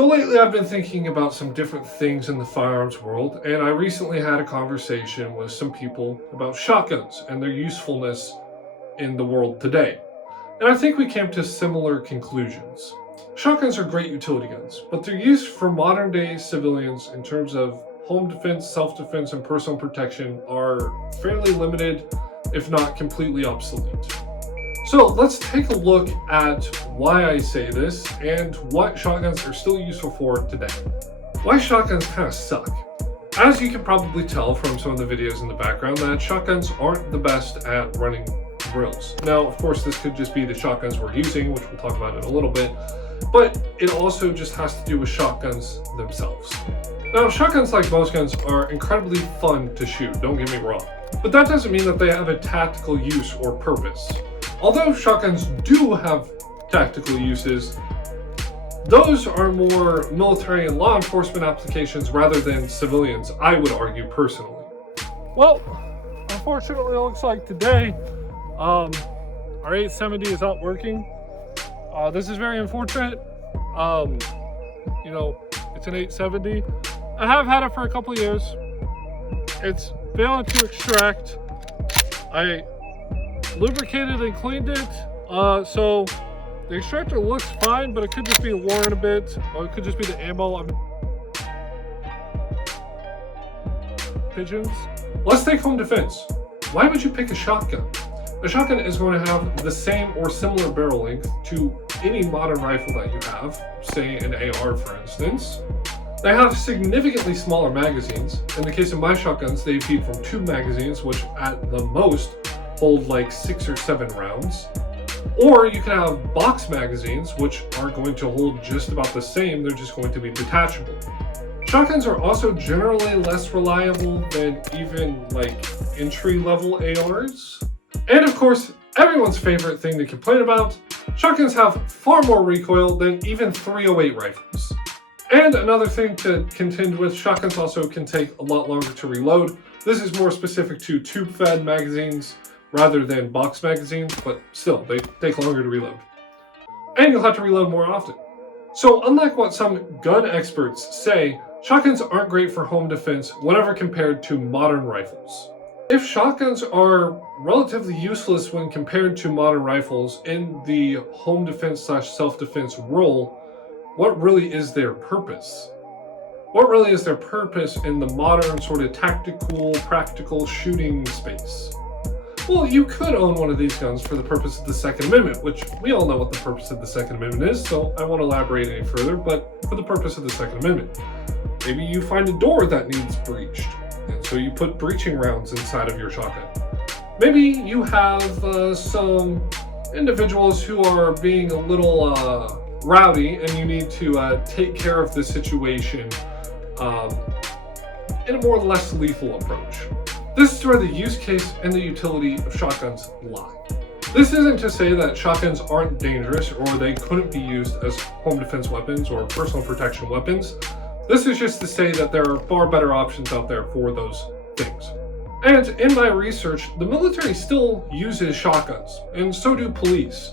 So lately I've been thinking about some different things in the firearms world, and I recently had a conversation with some people about shotguns and their usefulness in the world today. And I think we came to similar conclusions. Shotguns are great utility guns, but their use for modern day civilians in terms of home defense, self-defense, and personal protection are fairly limited, if not completely obsolete. So let's take a look at why I say this and what shotguns are still useful for today. Why shotguns kind of suck. As you can probably tell from some of the videos in the background, that shotguns aren't the best at running drills. Now, of course, this could just be the shotguns we're using, which we'll talk about in a little bit, but it also just has to do with shotguns themselves. Now, shotguns, like most guns, are incredibly fun to shoot, don't get me wrong, but that doesn't mean that they have a tactical use or purpose. Although shotguns do have tactical uses, those are more military and law enforcement applications rather than civilians, I would argue personally. Well, unfortunately, it looks like today our 870 is not working. This is very unfortunate. It's an 870. I have had it for a couple of years. It's failing to extract. I lubricated and cleaned it, so the extractor looks fine, but it could just be worn a bit, or it could just be the ammo. Pigeons. Let's take home defense. Why would you pick a shotgun? A shotgun is going to have the same or similar barrel length to any modern rifle that you have, say an AR for instance. They have significantly smaller magazines. In the case of my shotguns, they feed from 2 magazines, which at the most hold like 6 or 7 rounds. Or you can have box magazines, which are going to hold just about the same, they're just going to be detachable. Shotguns are also generally less reliable than even like entry-level ARs. And of course, everyone's favorite thing to complain about, shotguns have far more recoil than even .308 rifles. And another thing to contend with, shotguns also can take a lot longer to reload. This is more specific to tube-fed magazines rather than box magazines, but still, they take longer to reload. And you'll have to reload more often. So unlike what some gun experts say, shotguns aren't great for home defense whenever compared to modern rifles. If shotguns are relatively useless when compared to modern rifles in the home defense / self-defense role, what really is their purpose? What really is their purpose in the modern sort of tactical, practical shooting space? Well, you could own one of these guns for the purpose of the Second Amendment, which we all know what the purpose of the Second Amendment is, so I won't elaborate any further, but for the purpose of the Second Amendment. Maybe you find a door that needs breached, and so you put breaching rounds inside of your shotgun. Maybe you have some individuals who are being a little rowdy, and you need to take care of the situation in a more or less lethal approach. This is where the use case and the utility of shotguns lie. This isn't to say that shotguns aren't dangerous or they couldn't be used as home defense weapons or personal protection weapons. This is just to say that there are far better options out there for those things. And in my research, the military still uses shotguns, and so do police.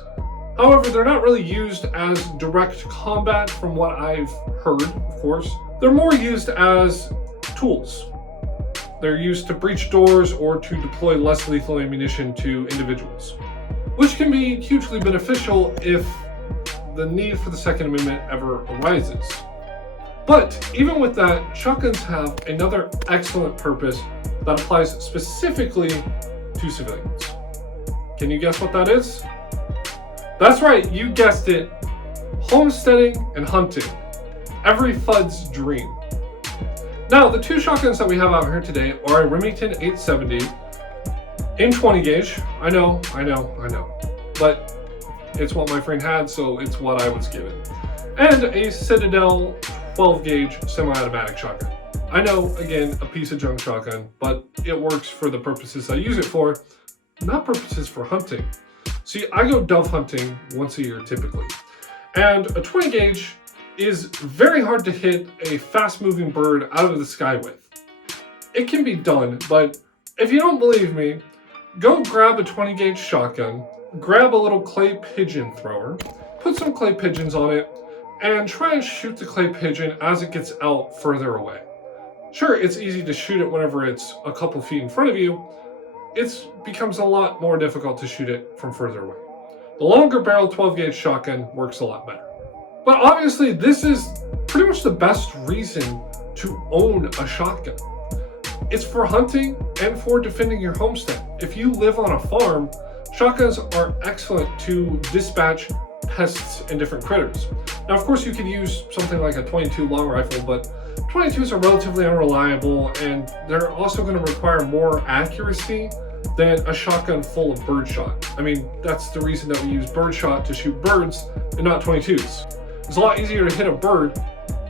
However, they're not really used as direct combat from what I've heard, of course. They're more used as tools. They're used to breach doors or to deploy less lethal ammunition to individuals, which can be hugely beneficial if the need for the Second Amendment ever arises. But even with that, shotguns have another excellent purpose that applies specifically to civilians. Can you guess what that is? That's right, you guessed it. Homesteading and hunting. Every FUD's dream. Now, the 2 shotguns that we have out here today are a Remington 870 in 20 gauge. I know. But it's what my friend had, so it's what I was given. And a Citadel 12 gauge semi-automatic shotgun. I know, again, a piece of junk shotgun, but it works for the purposes I use it for, not purposes for hunting. See, I go dove hunting once a year typically. And a 20 gauge is very hard to hit a fast-moving bird out of the sky with. It can be done, but if you don't believe me, go grab a 20 gauge shotgun, grab a little clay pigeon thrower, put some clay pigeons on it, and try and shoot the clay pigeon as it gets out further away. Sure, it's easy to shoot it whenever it's a couple feet in front of you. It becomes a lot more difficult to shoot it from further away. The longer barrel 12 gauge shotgun works a lot better. But obviously this is pretty much the best reason to own a shotgun. It's for hunting and for defending your homestead. If you live on a farm, shotguns are excellent to dispatch pests and different critters. Now, of course, you could use something like a 22 long rifle, but 22s are relatively unreliable, and they're also going to require more accuracy than a shotgun full of birdshot. I mean, that's the reason that we use birdshot to shoot birds and not 22s. It's a lot easier to hit a bird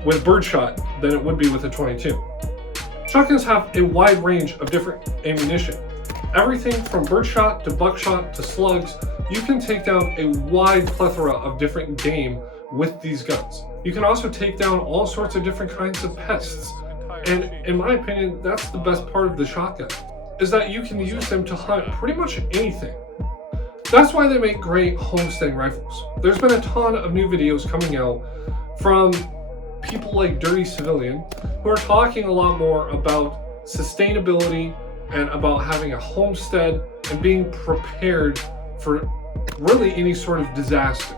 with birdshot than it would be with a 22. Shotguns have a wide range of different ammunition. Everything from birdshot to buckshot to slugs. You can take down a wide plethora of different game with these guns. You can also take down all sorts of different kinds of pests. And in my opinion, that's the best part of the shotgun, is that you can use them to hunt pretty much anything. That's why they make great homesteading rifles. There's been a ton of new videos coming out from people like Dirty Civilian who are talking a lot more about sustainability and about having a homestead and being prepared for really any sort of disaster.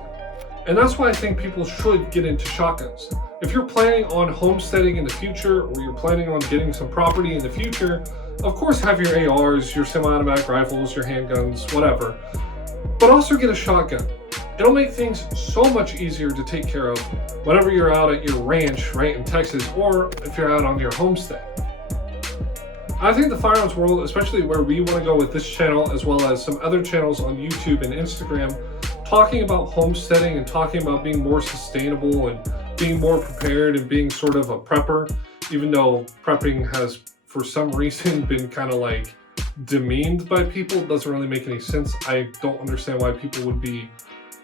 And that's why I think people should get into shotguns. If you're planning on homesteading in the future, or you're planning on getting some property in the future, of course have your ARs, your semi-automatic rifles, your handguns, whatever, but also get a shotgun. It'll make things so much easier to take care of whenever you're out at your ranch, right, in Texas, or if you're out on your homestead. I think the firearms world, especially where we want to go with this channel, as well as some other channels on YouTube and Instagram, talking about homesteading and talking about being more sustainable and being more prepared and being sort of a prepper, even though prepping has, for some reason, been kind of like demeaned by people. It doesn't really make any sense. I don't understand why people would be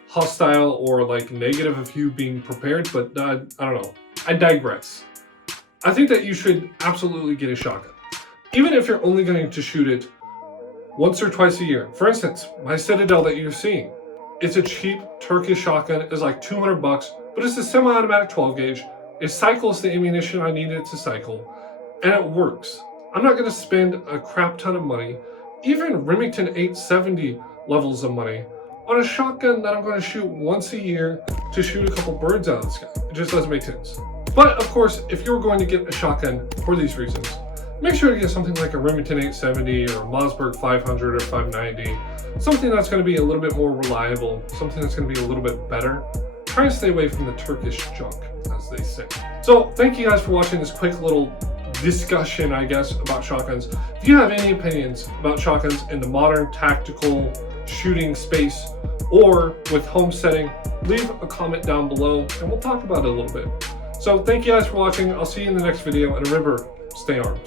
hostile or like negative of you being prepared, but I don't know. I digress. I think that you should absolutely get a shotgun, even if you're only going to shoot it once or twice a year. For instance, my Citadel that you're seeing, it's a cheap Turkish shotgun. It's like $200, but it's a semi-automatic 12 gauge. It cycles the ammunition I need it to cycle, and it works. I'm not going to spend a crap ton of money, even Remington 870 levels of money, on a shotgun that I'm going to shoot once a year to shoot a couple birds out of the sky. It just doesn't make sense. But of course, if you're going to get a shotgun for these reasons, make sure to get something like a Remington 870 or a Mossberg 500 or 590, something that's going to be a little bit more reliable, something that's going to be a little bit better. Try and stay away from the Turkish junk, as they say. So thank you guys for watching this quick little discussion, I guess, about shotguns. If you have any opinions about shotguns in the modern tactical shooting space or with homesteading, leave a comment down below and we'll talk about it a little bit. So thank you guys for watching. I'll see you in the next video, and remember, stay armed.